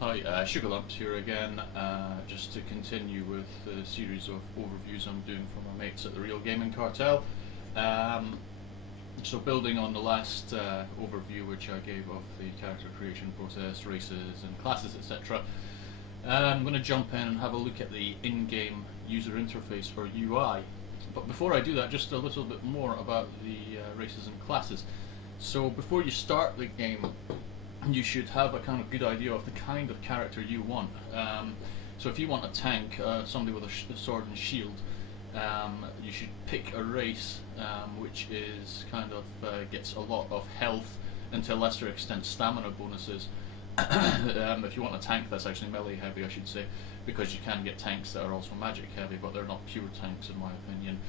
Hi, Sugarlumps here again, just to continue with the series of overviews I'm doing for my mates at the Real Gaming Cartel. So building on the last overview which I gave of the character creation process, races and classes, etc. I'm going to jump in and have a look at the in-game user interface for UI. But before I do that, just a little bit more about the races and classes. So before you start the game, you should have a kind of good idea of the kind of character you want. So if you want a tank, somebody with a sword and shield, you should pick a race which is kind of gets a lot of health and to a lesser extent stamina bonuses. If you want a tank that's actually melee heavy, I should say, because you can get tanks that are also magic heavy, but they're not pure tanks in my opinion.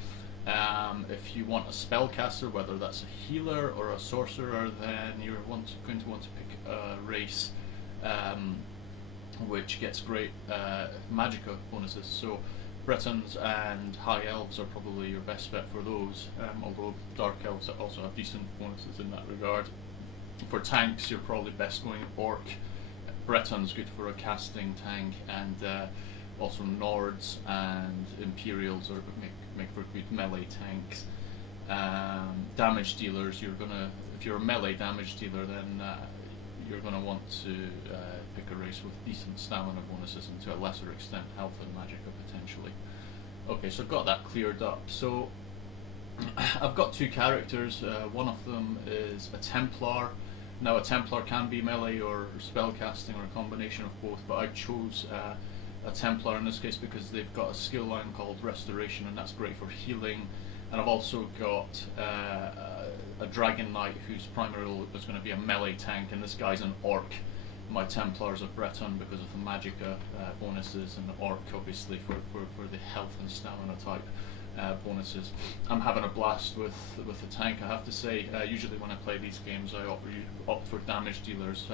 If you want a spellcaster, whether that's a healer or a sorcerer, then you're going to want to pick a race which gets great magicka bonuses. So Bretons and High Elves are probably your best bet for those, although Dark Elves also have decent bonuses in that regard. For tanks, you're probably best going Orc. Breton's good for a casting tank, and also Nords and Imperials make for good melee tanks. Damage dealers, if you're a melee damage dealer, then you're gonna want to pick a race with decent stamina bonuses and to a lesser extent health and magicka potentially. Okay, so I've got that cleared up. So I've got two characters. One of them is a Templar. Now a Templar can be melee or spellcasting or a combination of both, but I chose a Templar in this case because they've got a skill line called Restoration, and that's great for healing. And I've also got a Dragon Knight whose primary role is going to be a melee tank, and this guy's an Orc. My Templar's a Breton because of the magicka bonuses, and the Orc obviously for the health and stamina type bonuses. I'm having a blast with the tank, I have to say. Usually when I play these games I opt for damage dealers,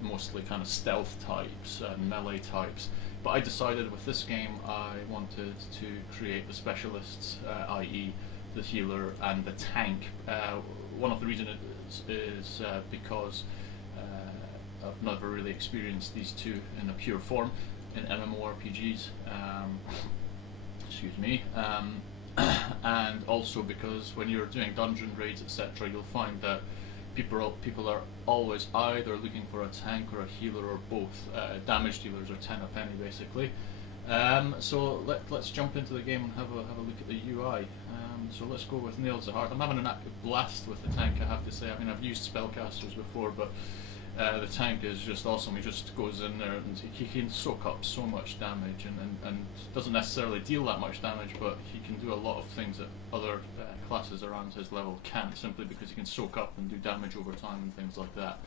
mostly kind of stealth types and melee types. But I decided with this game I wanted to create the specialists, i.e. the healer and the tank. One of the reasons is because I've never really experienced these two in a pure form in MMORPGs. Excuse me. And also because when you're doing dungeon raids, etc., you'll find that people are always either looking for a tank or a healer or both. Damage dealers are 10 a penny basically. So let's jump into the game and have a look at the UI. So let's go with Nails to Heart. I'm having an active blast with the tank, I have to say. I mean, I've used spellcasters before, but the tank is just awesome. He just goes in there and he can soak up so much damage and doesn't necessarily deal that much damage, but he can do a lot of things that other classes around his level can't, simply because he can soak up and do damage over time and things like that,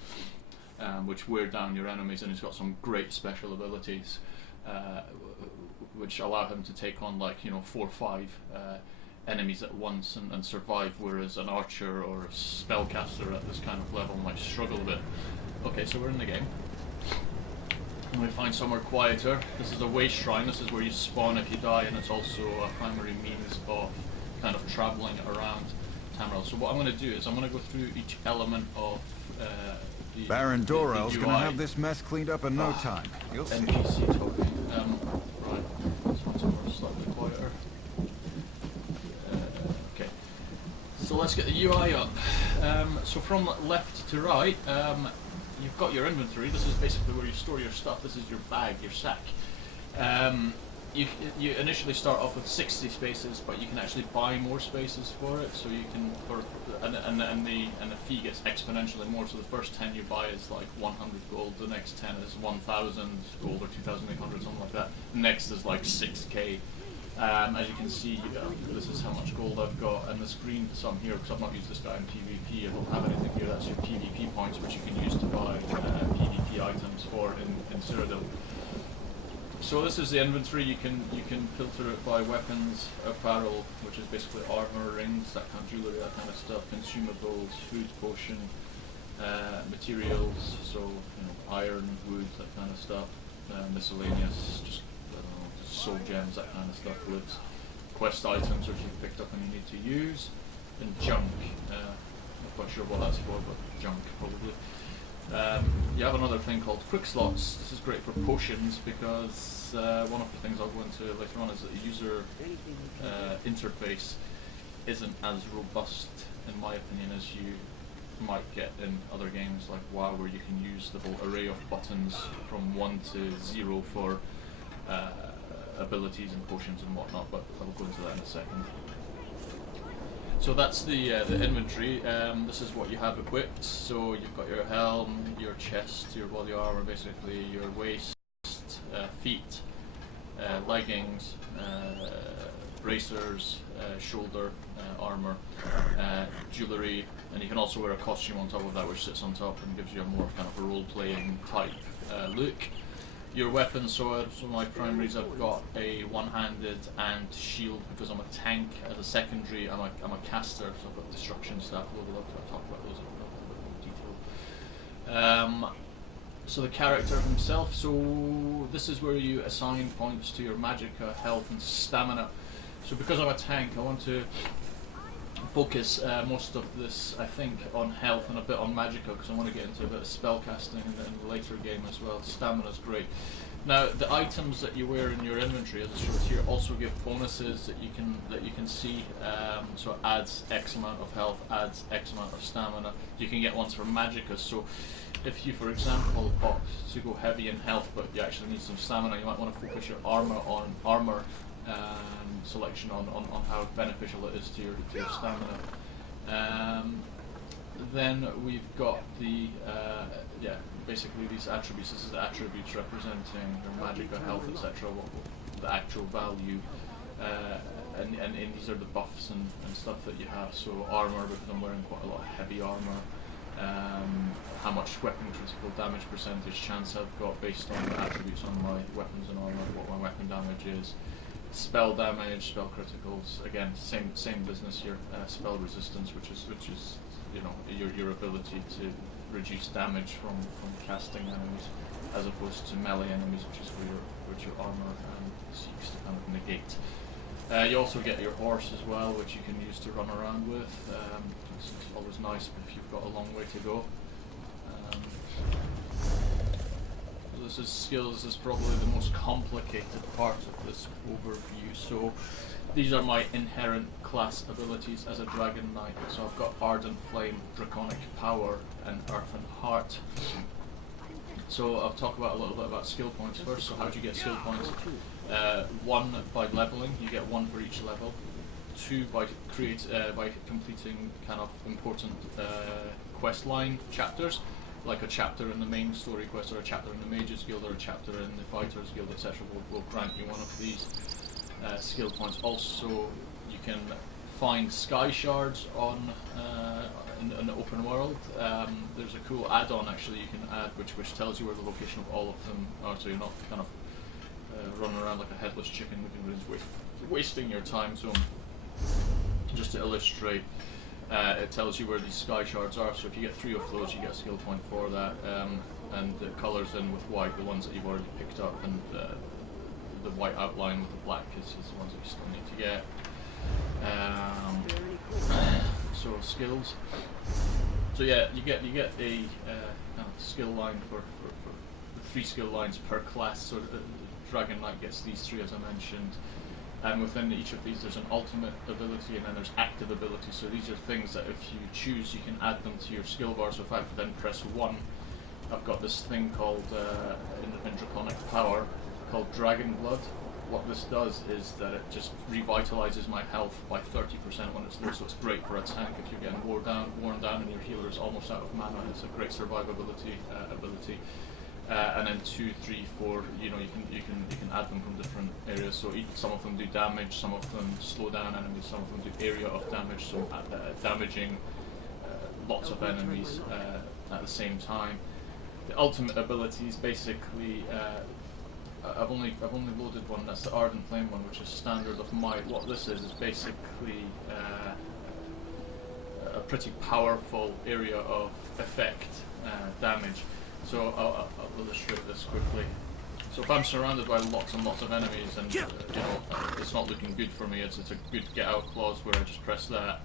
which wear down your enemies. And he's got some great special abilities which allow him to take on 4 or 5 enemies at once and survive, whereas an archer or a spellcaster at this kind of level might struggle a bit. Okay, so we're in the game. I'm going to find somewhere quieter. This is a waste shrine. This is where you spawn if you die, and it's also a primary means of kind of travelling around Tamriel. So what I'm going to do is I'm going to go through each element of the Baron Dorell's the going to have this mess cleaned up in no time. You'll see. NPC talking. Right, this one's more slightly quieter. Okay, so let's get the UI up. So from left to right, you've got your inventory. This is basically where you store your stuff. This is your bag, your sack. You initially start off with 60 spaces, but you can actually buy more spaces for it. So you can, and the fee gets exponentially more. So the first 10 you buy is like 100 gold. The next 10 is 1,000 gold or 2,800, something like that. The next is like 6k. As you can see, this is how much gold I've got, and this green sum here, because I've not used this guy in PvP, I don't have anything here. That's your PvP points, which you can use to buy PvP items for in Cyrodiil. So this is the inventory. You can filter it by weapons, apparel, which is basically armor, rings, that kind of jewelry, that kind of stuff, consumables, food, potion, materials, so iron, wood, that kind of stuff, miscellaneous, just soul gems, that kind of stuff, goods, quest items which you've picked up and you need to use, and junk. Not quite sure what that's for, but junk probably. You have another thing called quick slots. This is great for potions because one of the things I'll go into later on is that the user interface isn't as robust, in my opinion, as you might get in other games like WoW, where you can use the whole array of buttons from 1 to 0 for abilities and potions and whatnot, but I'll go into that in a second. So that's the inventory. This is what you have equipped. So you've got your helm, your chest, your body armor, basically your waist, feet, leggings, bracers, shoulder armor, jewellery, and you can also wear a costume on top of that, which sits on top and gives you a more kind of a role-playing type look. Your weapons, so my primaries, I've got a one-handed and shield because I'm a tank. As a secondary, I'm a caster, so I've got destruction staff loaded up. I'll talk about those in a little bit more detail. So the character himself, so this is where you assign points to your magicka, health and stamina. So because I'm a tank, I want to focus most of this, I think, on health and a bit on magicka, because I want to get into a bit of spell casting in the later game as well. Stamina's great. Now the items that you wear in your inventory, as it shows here, also give bonuses that you can see. So it adds X amount of health, adds X amount of stamina. You can get ones for magicka. So if you, for example, opt to go heavy in health, but you actually need some stamina, you might want to focus your armor selection on how beneficial it is to your stamina. Then we've got the basically these attributes. This is attributes representing your magicka, health, etc. What the actual value, and these are the buffs and stuff that you have. So armor, because I'm wearing quite a lot of heavy armor. How much weapon critical damage percentage chance I've got based on the attributes on my weapons and armor, what my weapon damage is. Spell damage, spell criticals, again same business here. Spell resistance, which is your ability to reduce damage from casting enemies, as opposed to melee enemies, which is which your armor seeks to kind of negate. You also get your horse as well, which you can use to run around with. It's always nice if you've got a long way to go. This is skills. This is probably the most complicated part of this overview. So these are my inherent class abilities as a Dragon Knight. So I've got Ardent Flame, Draconic Power, and Earthen Heart. So I'll talk a little bit about skill points first. So how do you get skill points? 1 by leveling, you get 1 for each level. 2 by completing kind of important quest line chapters, like a chapter in the main story quest, or a chapter in the Mages Guild, or a chapter in the Fighters Guild, etc. will grant you one of these skill points. Also, you can find sky shards in the open world. There's a cool add-on actually you can add, which tells you where the location of all of them are, so you're not kind of running around like a headless chicken wasting your time. So just to illustrate, it tells you where these sky shards are, so if you get 3 of those you get a skill point for that, and the colours in with white, the ones that you've already picked up, and the white outline with the black is the ones that you still need to get. So skills. So yeah, you get a kind of skill line for the 3 skill lines per class. So Dragon Knight gets these 3 as I mentioned. And within each of these there's an ultimate ability and then there's active ability. So these are things that if you choose you can add them to your skill bar. So if I then press 1, I've got this thing called, in Draconic Power, called Dragon Blood. What this does is that it just revitalizes my health by 30% when it's low, so it's great for a tank if you're getting worn down and your healer is almost out of mana. It's a great survivability ability. And then 2, 3, 4, you can add them from different areas. So some of them do damage, some of them slow down enemies, some of them do area of damage, so damaging lots of enemies at the same time. The ultimate ability is basically I've only loaded one. That's the Ardent Flame one, which is Standard of Might. What this is basically a pretty powerful area of effect damage. So I'll illustrate this quickly. So if I'm surrounded by lots and lots of enemies, and it's not looking good for me, it's a good get out clause where I just press that,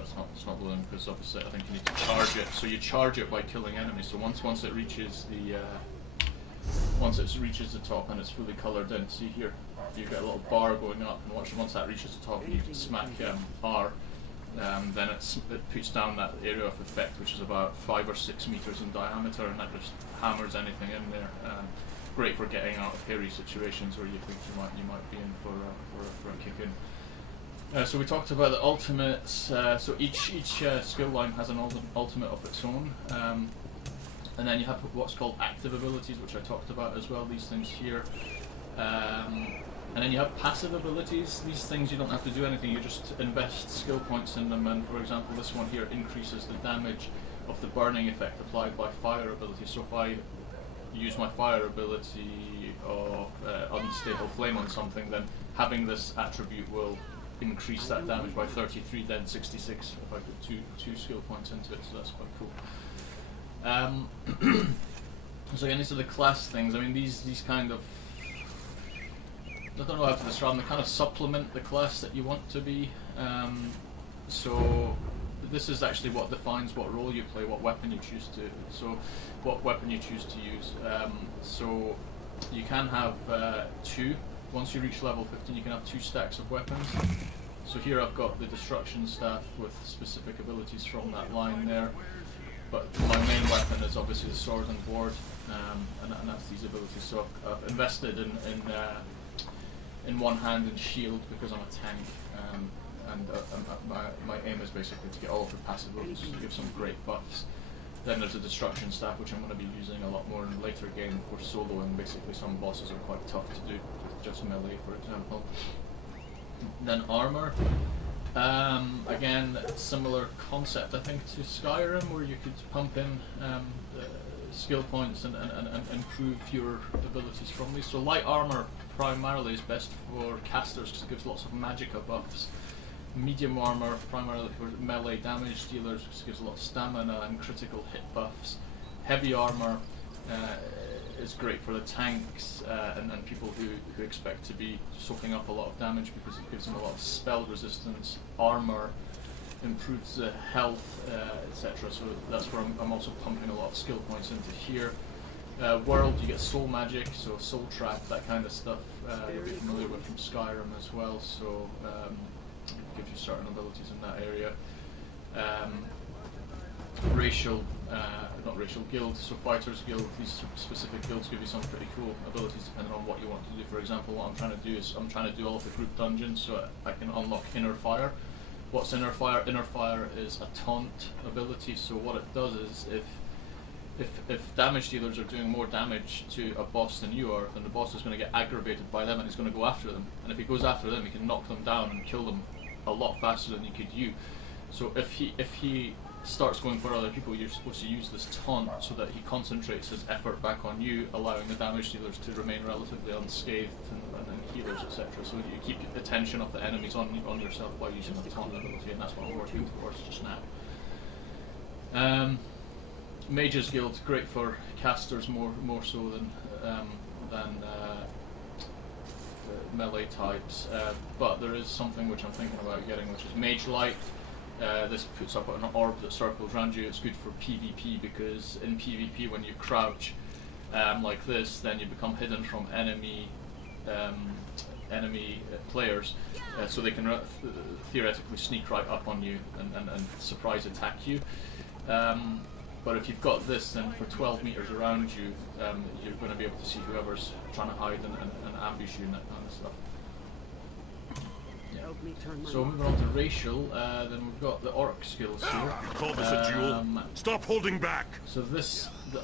It's not loading because obviously I think you need to charge it. So you charge it by killing enemies. So once it reaches the top and it's fully coloured in, see here, you get a little bar going up, and once that reaches the top, and you smack R, then it puts down that area of effect, which is about 5 or 6 meters in diameter, and that just hammers anything in there. Great for getting out of hairy situations where you think you might be in for a kick in. So we talked about the ultimates. So each skill line has an ultimate of its own, and then you have what's called active abilities, which I talked about as well. These things here. And then you have passive abilities. These things you don't have to do anything, you just invest skill points in them, and for example this one here increases the damage of the burning effect applied by fire ability. So if I use my fire ability of unstable flame on something, then having this attribute will increase that damage by 33, then 66 if I put two skill points into it, so that's quite cool. So again, these are the class things. I mean, these kind of, I don't know how to describe them, they kind of supplement the class that you want to be. So this is actually what defines what role you play, what weapon you choose to use. So you can have two. Once you reach level 15, you can have 2 stacks of weapons. So here I've got the destruction staff with specific abilities from that line there. But my main weapon is obviously the sword and board, and that's these abilities. So I've invested in one hand in shield because I'm a tank, and my aim is basically to get all of the passive abilities to give some great buffs. Then there's a destruction staff, which I'm going to be using a lot more in a later game for soloing. Basically, some bosses are quite tough to do, just melee, for example. Then armor. Again, similar concept, I think, to Skyrim, where you could pump in skill points and improve your abilities from these. So light armor primarily is best for casters because it gives lots of magicka buffs. Medium armor primarily for melee damage dealers because it gives a lot of stamina and critical hit buffs. Heavy armor is great for the tanks and people who expect to be soaking up a lot of damage because it gives them a lot of spell resistance. Armor improves the health, etc. So that's where I'm also pumping a lot of skill points into here. World, you get soul magic, so soul trap, that kind of stuff you'll be familiar with from Skyrim as well. So gives you certain abilities in that area. Not racial guilds, so fighters guild, these specific guilds give you some pretty cool abilities depending on what you want to do. For example, what I'm trying to do is I'm trying to do all of the group dungeons so I can unlock Inner Fire. What's Inner Fire? Inner Fire is a taunt ability, so what it does is if damage dealers are doing more damage to a boss than you are, then the boss is going to get aggravated by them and he's going to go after them. And if he goes after them, he can knock them down and kill them a lot faster than he could you. So if he starts going for other people, you're supposed to use this taunt so that he concentrates his effort back on you, allowing the damage dealers to remain relatively unscathed and healers, etc. So you keep the attention of the enemies on yourself by using the taunt ability, and that's what I'm working towards just now. Mages Guild, great for casters more so than melee types, but there is something which I'm thinking about getting, which is Mage Light. This puts up an orb that circles around you. It's good for PvP because in PvP when you crouch like this, then you become hidden from enemy players, so they can theoretically sneak right up on you and surprise attack you. But if you've got this, then for 12 meters around you, you're going to be able to see whoever's trying to hide and ambush you and that kind of stuff. So moving on to racial, then we've got the orc skills here. Call this a duel. Stop holding back. So the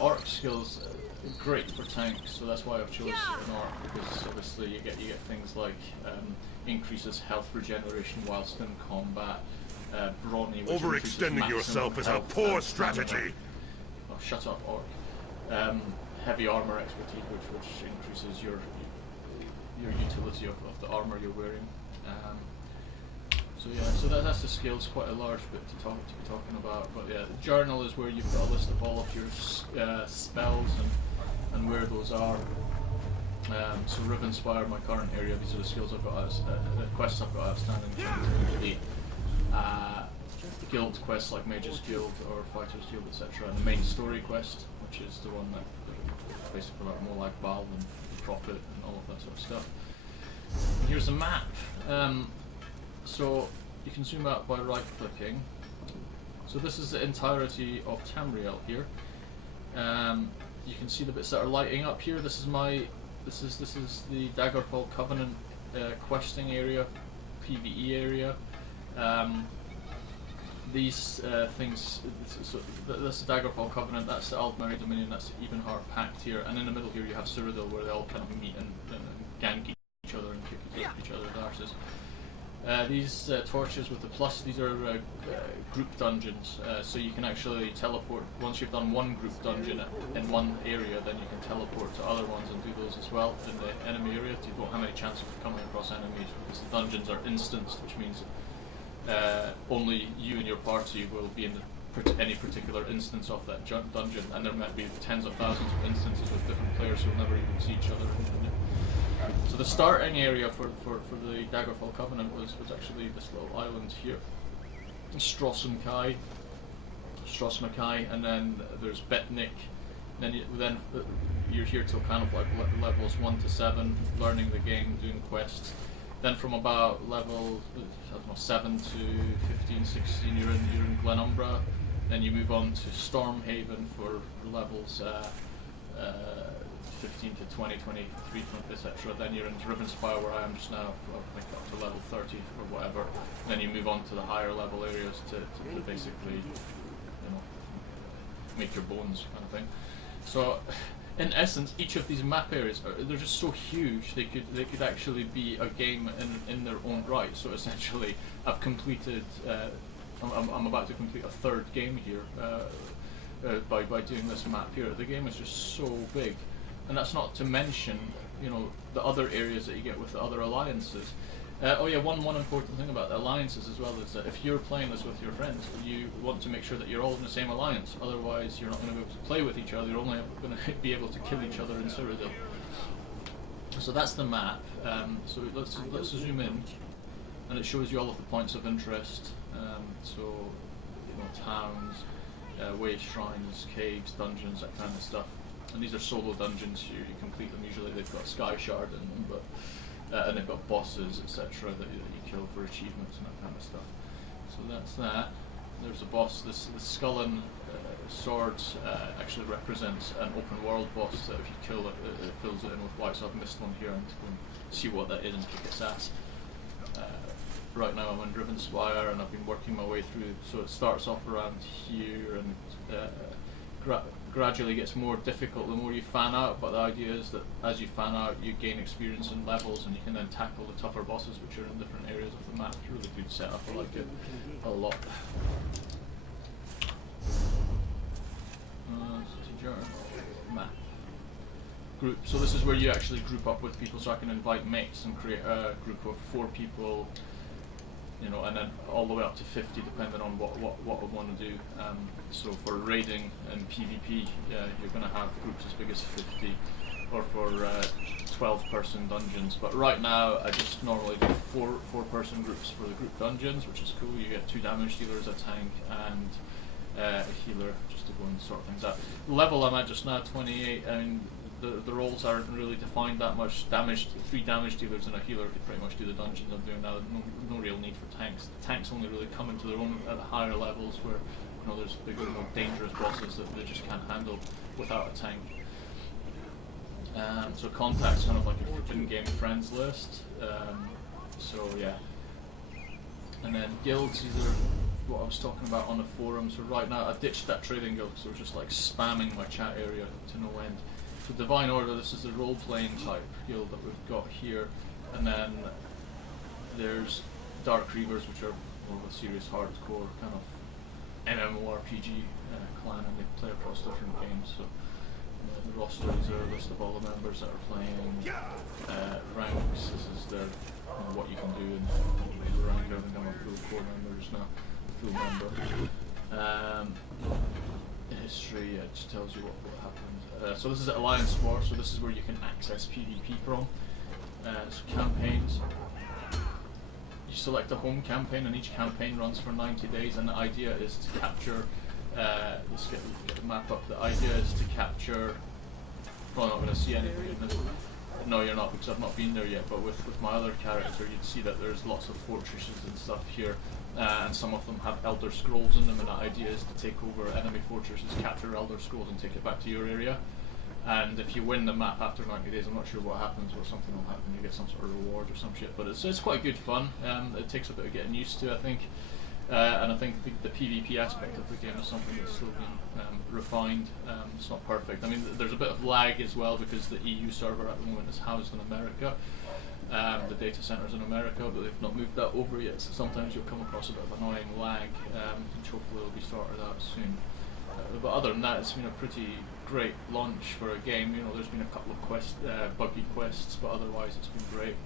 orc skills great for tanks, so that's why I've chosen an orc, because obviously you get things like increases health regeneration whilst in combat. Brawny, which overextending yourself is a poor strategy. Oh, shut up, orc. Heavy armor expertise, which increases your utility of the armor you're wearing. So yeah, so that's the skills, quite a large bit to be talking about. But yeah, the journal is where you've got a list of all of your spells and where those are. So Rivenspire, my current area, these are the skills I've got, the quests I've got outstanding. guild quests like Mage's Guild or Fighter's Guild, etc., and the main story quest, which is the one that basically about more like Val and Prophet and all of that sort of stuff. And here's a map. So you can zoom out by right-clicking. So this is the entirety of Tamriel here. You can see the bits that are lighting up here. This is the Daggerfall Covenant questing area, PvE area. These things, so that's the Daggerfall Covenant, that's the Aldmeri Dominion, that's the Ebenheart Pact here, and in the middle here you have Cyrodiil, where they all kind of meet and gank each other and kick each other's arses. These torches with the plus, these are group dungeons, so you can actually teleport. Once you've done one group dungeon in one area, then you can teleport to other ones and do those as well in the enemy area. You don't have any chance of coming across enemies because the dungeons are instanced, which means only you and your party will be in any particular instance of that dungeon, and there might be tens of thousands of instances with different players who will never even see each other. So the starting area for the Daggerfall Covenant was actually this little island here, Strosmakai, and then there's Betnik. Then you're here till kind of like levels 1 to 7, learning the game, doing quests. Then from about level 7 to 15, 16, you're in Glenumbra. Then you move on to Stormhaven for levels 15 to 20, 23, etc. Then you're in Rivenspire, where I am just now, I think up to level 30 or whatever. And then you move on to the higher level areas to basically, make your bones kind of thing. So, in essence, each of these map areas they're just so huge. They could actually be a game in their own right. So essentially, I've completed. I'm about to complete a third game here by doing this map here. The game is just so big, and that's not to mention the other areas that you get with the other alliances. Oh yeah, one important thing about the alliances as well is that if you're playing this with your friends, you want to make sure that you're all in the same alliance. Otherwise, you're not going to be able to play with each other. You're only going to be able to kill each other in Cyrodiil. So that's the map. So let's zoom in, and it shows you all of the points of interest. So towns, way shrines, caves, dungeons, that kind of stuff. And these are solo dungeons. You complete them. Usually they've got Sky Shard in them, but. And they've got bosses, etc., that you kill for achievements and that kind of stuff. So that's that. There's a boss. This Skullen sword actually represents an open world boss that if you kill it, it fills it in with white. So I've missed one here and go and see what that is and kick its ass. Right now I'm in Rivenspire and I've been working my way through. So it starts off around here and gradually gets more difficult the more you fan out, but the idea is that as you fan out you gain experience and levels and you can then tackle the tougher bosses which are in different areas of the map. It's a really good setup, I like it a lot. Map. Group. So this is where you actually group up with people, so I can invite mates and create a group of 4 people, and then all the way up to 50 depending on what I want to do. So for raiding and PvP, you're going to have groups as big as 50, or for 12-person dungeons. But right now, I just normally do 4-person groups for the group dungeons, which is cool. You get 2 damage dealers, a tank, and a healer, just to go and sort things out. The level I'm at just now, 28. I mean, the roles aren't really defined that much. 3 damage dealers and a healer could pretty much do the dungeons I'm doing now. No real need for tanks. The tanks only really come into their own at the higher levels where there's bigger, more dangerous bosses that they just can't handle without a tank. So contacts kind of like a in-game friends list. So yeah. And then guilds, these are what I was talking about on the forum. So right now I ditched that trading guild because I was just like spamming my chat area to no end. So Divine Order, this is the role-playing type guild that we've got here, and then there's Dark Reavers, which are more of a serious hardcore kind of MMORPG clan, and they play across different games. So the roster is a list of all the members that are playing. Ranks, this is their what you can do in the rank. I think I'm a full core member just now, full member. History, it just tells you what happened. So this is Alliance War, so this is where you can access PvP from. So campaigns, you select a home campaign, and each campaign runs for 90 days, and the idea is to capture, let's get the map up, the idea is to capture, well, I'm not going to see anything in this one. No, you're not, because I've not been there yet, but with my other character, you'd see that there's lots of fortresses and stuff here, and some of them have Elder Scrolls in them, and the idea is to take over enemy fortresses, capture Elder Scrolls, and take it back to your area. And if you win the map after 90 days, I'm not sure what happens, or something will happen, you get some sort of reward or some shit, but it's quite good fun. It takes a bit of getting used to, I think. And I think the PvP aspect of the game is something that's still being refined. It's not perfect. I mean, there's a bit of lag as well, because the EU server at the moment is housed in America. The data center's in America, but they've not moved that over yet, so sometimes you'll come across a bit of annoying lag, which hopefully will be sorted out soon. But other than that, it's been a pretty great launch for a game. You know, there's been a couple of buggy quests, but otherwise it's been great.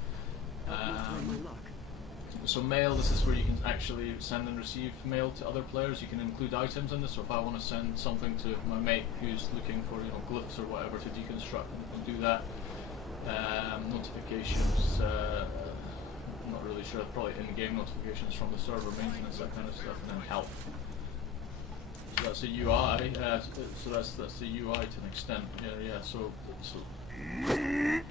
So mail, this is where you can actually send and receive mail to other players. You can include items in this, so if I want to send something to my mate who's looking for, you know, glyphs or whatever to deconstruct, and do that. Notifications, I'm not really sure, probably in-game notifications from the server, maintenance, that kind of stuff, and then help. So that's a UI, so that's the UI to an extent, yeah, so I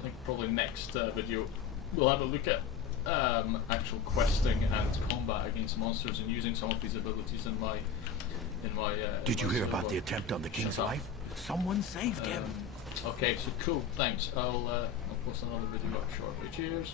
think probably next video we'll have a look at actual questing and combat against monsters, and using some of these abilities in my Did you hear about the attempt on the king's life? Someone saved him. Okay, so cool, thanks. I'll post another video up shortly. Cheers.